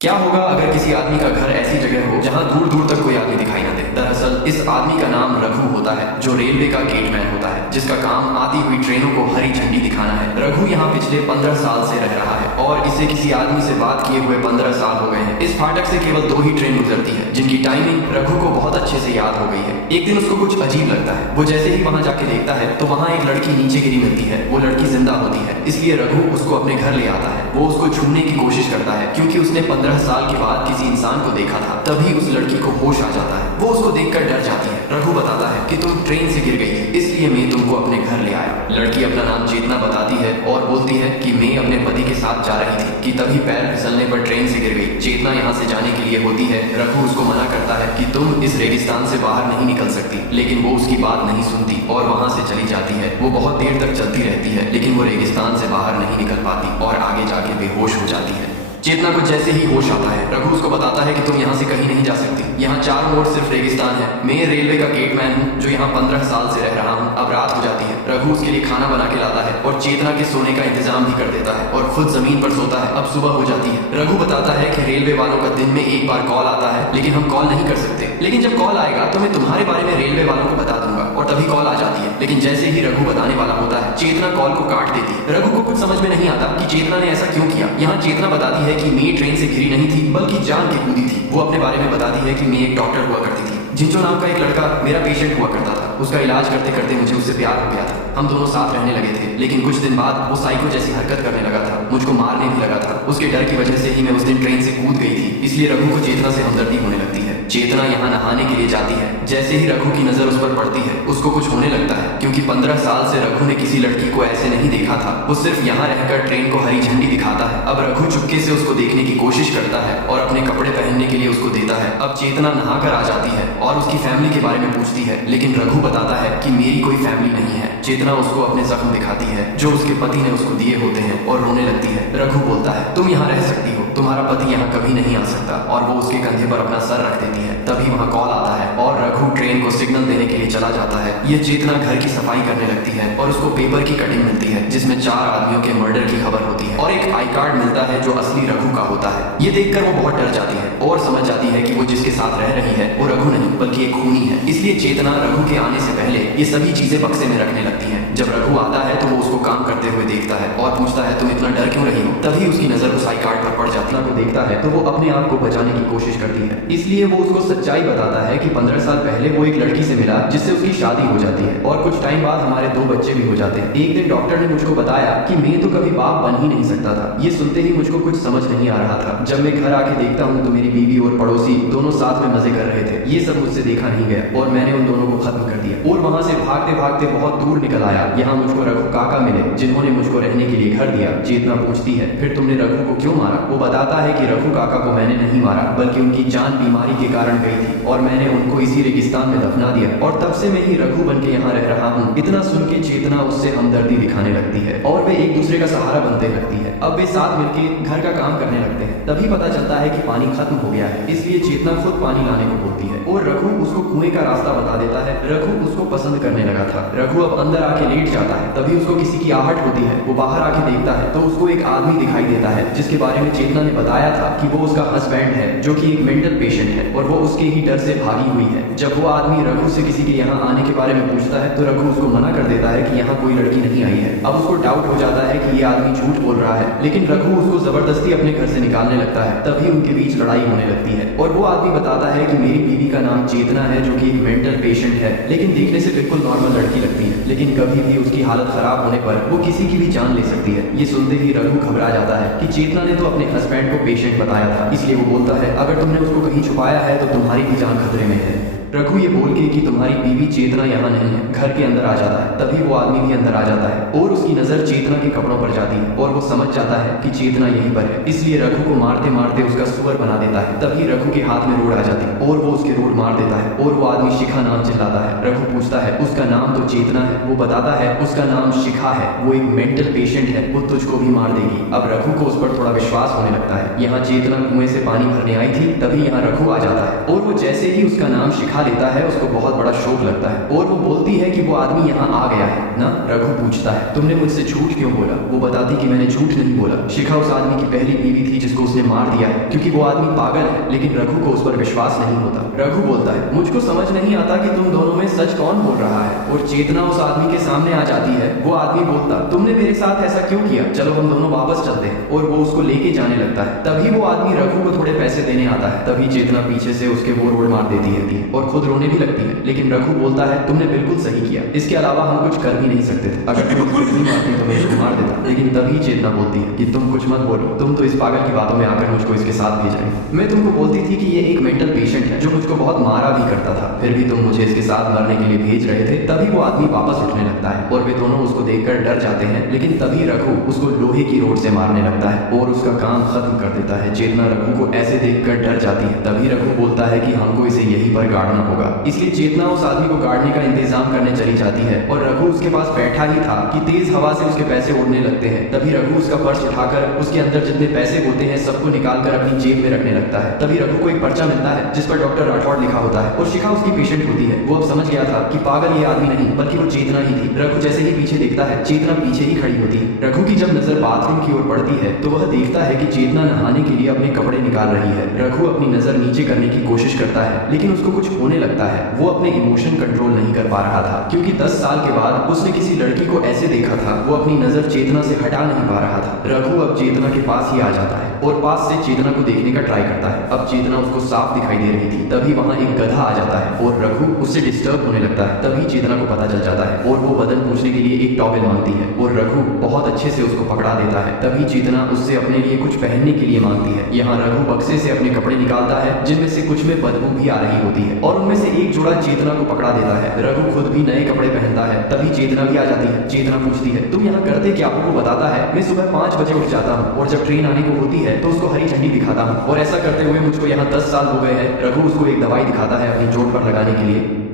क्या होगा अगर किसी आदमी का घर ऐसी जगह हो जहां दूर दूर तक कोई आदमी दिखाई ना दे। दरअसल इस आदमी का नाम रघु होता है, जो रेलवे का गेटमैन होता है, जिसका काम आती हुई ट्रेनों को हरी झंडी दिखाना है। रघु यहाँ पिछले 15 साल से रह रहा है और इसे किसी आदमी से बात किए हुए 15 साल हो गए हैं। इस फाटक से केवल 2 ही ट्रेन गुजरती है, जिनकी टाइमिंग रघु को बहुत अच्छे से याद हो गई है। एक दिन उसको कुछ अजीब लगता है। वो जैसे ही वहां जाके देखता है तो वहां एक लड़की नीचे गिरी मिलती है। वो लड़की जिंदा होती है, इसलिए रघु उसको अपने घर ले आता है। वो उसको छूने की कोशिश करता है, क्योंकि उसने 15 साल के बाद किसी इंसान को देखा था। तभी उस लड़की को होश आ जाता है। वो उसको देखकर डर जाती है। रघु बताता है कि तुम ट्रेन से गिर गई थी, इसलिए मैं तुमको अपने घर ले आया। लड़की अपना नाम चेतना बताती है और बोलती है कि मैं अपने पति के साथ जा रही थी कि तभी पैर फिसलने पर ट्रेन से गिर गई। चेतना यहाँ से जाने के लिए होती है। रघु उसको मना करता है कि तुम इस रेगिस्तान से बाहर नहीं निकल सकती, लेकिन वो उसकी बात नहीं सुनती और वहां से चली जाती है। वो बहुत देर तक चलती रहती है, लेकिन वो रेगिस्तान से बाहर नहीं निकल पाती और आगे जाके बेहोश हो जाती है। चेतना को जैसे ही होश आता है, रघु उसको बताता है कि तुम यहाँ से कहीं नहीं जा सकती। यहाँ चारों ओर सिर्फ रेगिस्तान है। मैं रेलवे का गेटमैन हूँ जो यहाँ 15 साल से रह रहा हूँ। अब रात हो जाती है। रघु उसके लिए खाना बना के लाता है और चेतना के सोने का इंतजाम भी कर देता है और खुद जमीन पर सोता है। अब सुबह हो जाती है। रघु बताता है कि रेलवे वालों का दिन में एक बार कॉल आता है, लेकिन हम कॉल नहीं कर सकते। लेकिन जब कॉल आएगा तो मैं तुम्हारे बारे में रेलवे वालों को बता दूंगा। और तभी कॉल आ जाती है, लेकिन जैसे ही रघु बताने वाला होता है, चेतना कॉल को काट देती है। रघु को कुछ समझ में नहीं आता कि चेतना ने ऐसा क्यों किया। यहाँ चेतना बताती है कि मैं ट्रेन से गिरी नहीं थी, बल्कि जान के कूदी थी। वो अपने बारे में बताती है कि मैं एक डॉक्टर हुआ करती थी। जिंचो नाम का एक लड़का मेरा पेशेंट हुआ करता था। उसका इलाज करते करते मुझे उससे प्यार हो गया था। हम दोनों साथ रहने लगे थे, लेकिन कुछ दिन बाद वो साइको जैसी हरकत करने लगा था। मुझको मारने भी लगा था। उसके डर की वजह से ही मैं उस दिन ट्रेन से कूद गई थी। इसलिए रघु को चेतना से हमदर्दी होने लगती है। चेतना यहाँ नहाने के लिए जाती है। जैसे ही रघु की नजर उस पर पड़ती है, उसको कुछ होने लगता है, क्योंकि 15 साल से रघु ने किसी लड़की को ऐसे नहीं देखा था। वो सिर्फ यहाँ रहकर ट्रेन को हरी झंडी दिखाता है। अब रघु चुपके से उसको देखने की कोशिश करता है और अपने कपड़े पहनने के लिए उसको देता है। अब चेतना नहाकर आ जाती है और उसकी फैमिली के बारे में पूछती है, लेकिन रघु बताता है कि मेरी कोई फैमिली नहीं है। चेतना उसको अपने जख्म दिखाती है जो उसके पति ने उसको दिए होते हैं और रोने लगती है। रघु बोलता है, तुम यहाँ रह सकती हो, तुम्हारा पति यहाँ कभी नहीं आ सकता। और वो उसके कंधे पर अपना सर रख देती है। तभी वहाँ कॉल आता है और रघु ट्रेन को सिग्नल देने के लिए चला जाता है। ये चेतना घर की सफाई करने लगती है और उसको पेपर की कटिंग मिलती है, जिसमें 4 आदमियों के मर्डर की खबर होती है और एक आई कार्ड मिलता है जो असली रघु का होता है। ये देखकर वो बहुत डर जाती है और समझ जाती है कि वो जिसके साथ रह रही है वो रघु नहीं, बल्कि एक खूनी है। इसलिए चेतना रघु के आने से पहले ये सभी चीजें बक्से में रखने लगती है। जब रघु आता है तो वो उसको काम करते हुए देखता है और पूछता है, तुम इतना डर क्यों रही हो? तभी उसकी नजर उस आई कार्ड पर पड़ जाती है। को देखता है तो वो अपने आप को बचाने की कोशिश करती है। इसलिए वो उसको सच्चाई बताता है कि 15 साल पहले वो एक लड़की से मिला जिससे उसकी शादी हो जाती है और कुछ टाइम बाद हमारे 2 बच्चे भी हो जाते हैं। एक दिन डॉक्टर ने मुझको बताया कि मैं तो कभी बाप बन ही नहीं सकता था। ये सुनते ही मुझको कुछ समझ नहीं आ रहा था। जब मैं घर आके देखता हूँ तो मेरी बीवी और पड़ोसी दोनों साथ में मजे कर रहे थे। ये सब मुझसे देखा नहीं गया और मैंने उन दोनों को खत्म कर दिया और वहां से भागते भागते बहुत दूर निकल आया। यहाँ मुझको रघु काका मिले, जिन्होंने मुझको रहने के लिए घर दिया। चेतना पूछती है, फिर तुमने रघु को क्यों मारा? वो बताता है कि रघु काका को मैंने नहीं मारा, बल्कि उनकी जान बीमारी के कारण गई थी और मैंने उनको इसी रेगिस्तान में दफना दिया और तब से मैं ही रघु बन के यहाँ रह रहा हूँ। इतना सुन के चेतना उससे हमदर्दी दिखाने लगती है और वे एक दूसरे का सहारा बनते लगती है। अब वे साथ मिलके घर का काम करने लगते हैं। तभी पता चलता है कि पानी खत्म हो गया है, इसलिए चेतना खुद पानी लाने को बोलती है और रघु उसको कुएं का रास्ता बता देता है। रघु उसको पसंद करने लगा था। रघु अब अंदर आके लेट जाता है। तभी उसको किसी की आहट होती है। वो बाहर आके देखता है तो उसको एक आदमी दिखाई देता है, जिसके बारे में चेतना ने बताया था कि वो उसका हस्बैंड है, जो कि एक मेंटल पेशेंट है और वो उसके ही डर से भागी हुई है। जब वो आदमी रघु से किसी के यहाँ आने के बारे में पूछता है तो रघु उसको मना कर देता है कि यहाँ कोई लड़की नहीं आई है। अब उसको डाउट हो जाता है कि ये आदमी झूठ बोल रहा है, लेकिन रघु उसको जबरदस्ती अपने घर से निकालने लगता है। तभी उनके बीच लड़ाई होने लगती है और वो आदमी बताता है कि मेरी बीवी का नाम चेतना है, जो कि एक मेंटल पेशेंट है, लेकिन देखने से बिल्कुल नॉर्मल लड़की लगती है, लेकिन कभी भी उसकी हालत खराब होने पर वो किसी की भी जान ले सकती है। ये सुनते ही रघु घबरा जाता है कि चेतना ने तो अपने हस्बैंड को पेशेंट बताया था, इसलिए वो बोलता है, अगर तुमने उसको कहीं छुपाया है तो तुम्हारी भी जान खतरे में है। रघु ये बोल के कि तुम्हारी बीवी चेतना यहाँ नहीं है, घर के अंदर आ जाता है। तभी वो आदमी भी अंदर आ जाता है और उसकी नजर चेतना के कपड़ों पर जाती है और वो समझ जाता है कि चेतना यहीं पर है, इसलिए रघु को मारते मारते उसका सुअर बना देता है। तभी रघु के हाथ में रोड आ जाती है और वो उसके रोड मार देता है और वो आदमी शिखा नाम चिल्लाता है। रघु पूछता है, उसका नाम तो चेतना है। वो बताता है, उसका नाम शिखा है, वो एक मेंटल पेशेंट है, वो तुझको भी मार देगी। अब रघु को उस पर थोड़ा विश्वास होने लगता है। यहाँ चेतना कुएं से पानी भरने आई थी, तभी यहाँ रघु आ जाता है और वो जैसे ही उसका नाम शिखा दिखा लेता है उसको बहुत बड़ा शौक लगता है और वो बोलती है कि वो आदमी यहाँ आ गया है ना। रघु पूछता है तुमने मुझसे झूठ क्यों बोला। वो बताती कि मैंने झूठ नहीं बोला, शिखा उस आदमी की पहली बीवी थी जिसको उसने मार दिया है क्योंकि वो आदमी पागल है, लेकिन रघु को उस पर विश्वास नहीं होता। रघु बोलता है मुझको समझ नहीं आता कि तुम दोनों में सच कौन बोल रहा है, और चेतना उस आदमी के सामने आ जाती है। वो आदमी बोलता तुमने मेरे साथ ऐसा क्यों किया, चलो हम दोनों वापस चलते हैं, और वो उसको लेके जाने लगता है। तभी वो आदमी रघु को थोड़े पैसे देने आता है। तभी चेतना पीछे से उसके वो रोड मार देती है और खुद रोने भी लगती है, लेकिन रघु बोलता है तुमने बिल्कुल सही किया, इसके अलावा हम कुछ कर भी नहीं सकते थे, अगर तुम खुद नहीं मारती तो मैं इसको मार देता। लेकिन तभी चेतना बोलती है कि तुम कुछ मत बोलो, तुम तो इस पागल की बातों में आकर मुझको इसके साथ भेजा है। मैं तुमको बोलती थी कि ये एक मेंटल पेशेंट है जो मुझको बहुत मारा भी करता था, फिर भी तुम मुझे इसके साथ मरने के लिए भेज रहे थे। तभी वो आदमी वापस उठने लगता है और वे दोनों उसको देखकर डर जाते हैं, लेकिन तभी रघु उसको लोहे की रोड से मारने लगता है और उसका काम खत्म कर देता है। चेतना रघु को ऐसे देखकर डर जाती है। तभी रघु बोलता है कि हमको इसे यहीं पर गाड़ना होगा, इसलिए चेतना उस आदमी को गाड़ने का इंतजाम करने चली जाती है और रघु उसके पास बैठा ही था कि तेज हवा से उसके पैसे उड़ने लगते हैं। तभी रघु उसका पर्स उठाकर उसके अंदर जितने पैसे होते हैं सबको निकालकर अपनी जेब में रखने लगता है। तभी रघु को एक पर्चा मिलता है जिस पर डॉक्टर राठौड़ लिखा होता है और शिखा उसकी पेशेंट होती है। वो अब समझ गया था कि पागल ये आदमी नहीं बल्कि वो चेतना ही थी। रघु जैसे ही पीछे देखता है चेतना पीछे ही खड़ी होती है। रघु की जब नजर बाथरूम की ओर पड़ती है तो वह देखता है कि चेतना नहाने के लिए अपने कपड़े निकाल रही है। रघु अपनी नजर नीचे करने की कोशिश करता है, लेकिन उसको कुछ होने लगता है। वो अपने इमोशन कंट्रोल नहीं कर पा रहा था क्योंकि 10 साल के बाद उसने किसी लड़की को ऐसे देखा था। वो अपनी नजर चेतना से हटा नहीं पा रहा था। रघु अब चेतना के पास ही आ जाता है और पास से चेतना को देखने का ट्राई करता है। अब चेतना उसको साफ दिखाई दे रही थी। तभी वहां एक गधा आ जाता है और रघु उससे डिस्टर्ब होने लगता है। तभी चेतना को पता चल जाता है और वो बदन पूछने के लिए एक टॉवेल मांगती है और रघु बहुत अच्छे से उसको पकड़ा देता है। तभी चेतना उससे अपने लिए कुछ पहनने के लिए मांगती है। यहाँ रघु बक्से से अपने कपड़े निकालता है जिनमें से कुछ में बदबू भी आ रही होती है और उनमें से एक जोड़ा चेतना को पकड़ा देता है। रघु खुद भी नए कपड़े पहनता है। तभी चेतना भी आ जाती है। चेतना पूछती है तुम यहाँ करते क्या हो। वो बताता है मैं सुबह 5 बजे उठ जाता हूँ और जब ट्रेन आने को होती है तो उसको हरी झंडी दिखाता हूँ, और ऐसा करते हुए मुझको यहाँ 10 साल हो गए हैं। रघु उसको एक दवाई दिखाता है अपनी चोट पर लगाने के लिए।